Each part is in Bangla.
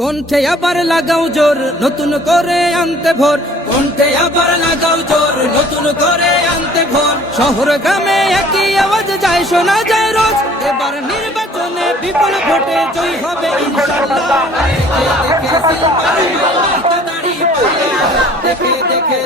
কণ্ঠে আবার লাগাও জোর, নতুন করে আনতে ভোর। কণ্ঠে আবার লাগাও জোর, নতুন করে আনতে ভোর। শহর গ্রামে একই আওয়াজ যায়, শোনা যায় রোজ। এবার নির্বাচনে বিপুল ভোটে জয় হবে ইনশাআল্লাহ। দেখে দেখে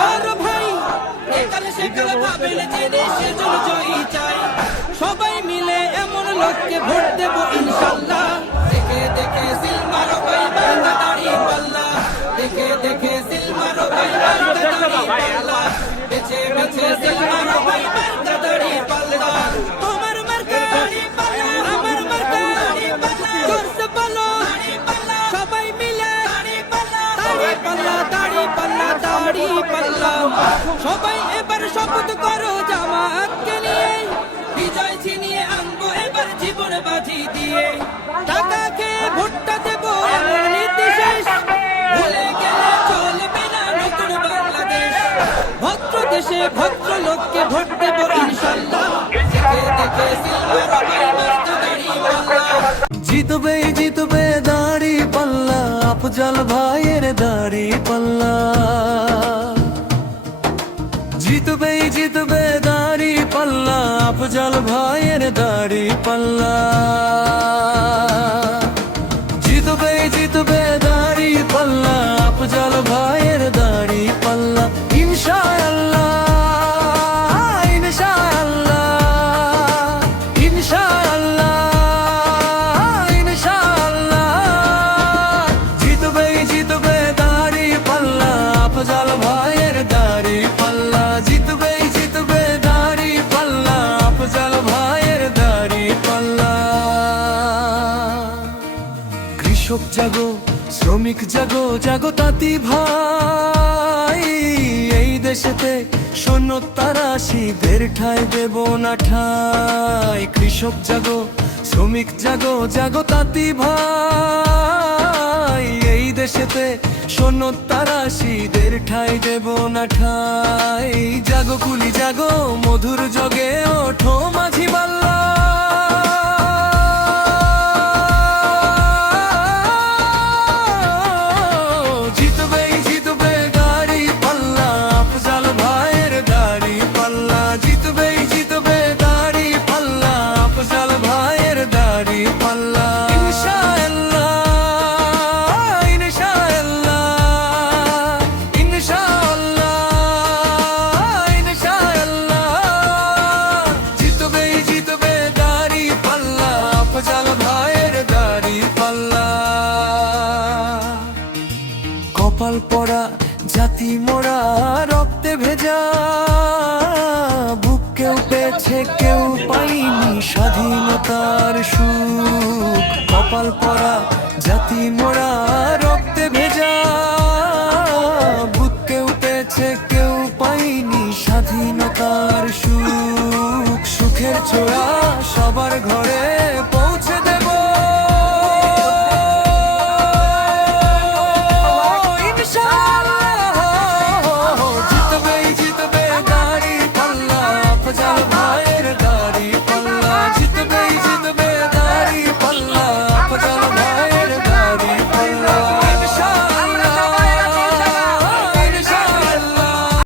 বাছাই ভাই? একাল সেকাল ভাবেন জেনে সেজন জয়ী সবাই মিলে এমন লোককে ভোট দেব ইনশাল্লাহ। দেখে দেখে সবাই এবার শপথ করো জামাতকে নিয়ে। বিজয় ছিনিয়ে আনব এবার জীবন বাজি দিয়ে ভোটটা দেবো দেশে ভদ্র লোককে ভোট জিতবে জিতবে দাড়ি পাল্লা। আফজাল ভাইয়ের দাড়ি পাল্লা। আফজাল ভাইয়ের দাড়ি পাল্লা। কৃষক জাগো, শ্রমিক জাগো জাগো তাঁতি ভাই। এই দেশেতে শোনো তারা শীতের ঠাই দেব না ঠাই। কৃষক জাগো, শ্রমিক জাগো জাগো তাঁতি ভাই। এই দেশেতে শোনো তারা শীতের ঠাই দেব না ঠাই। জাগো কুলি, জাগো মধুর জগে পাল্লা জিতবে পাল্লা। আফজাল ভাইয়ের দাড়ি পাল্লা। ইনশাআল্লাহ ইনশাআল্লাহ ইনশাআল্লাহ ইনশাআল্লাহ। জিতবে জিতবে দাড়ি পাল্লা। আফজাল ভাইয়ের দাড়ি পাল্লা। কপাল পড়া, জাতি মোড়া, রক্তে ভেজা। কেউ পেয়েছে, কেউ পাইনি স্বাধীনতার সুখ। কপাল পরা, জাতি মোড়া রক্তে ভেজা। বুধ কেউ পেয়েছে, কেউ পাইনি স্বাধীনতার সুখ। সুখের ছোড়া সবার ঘরে।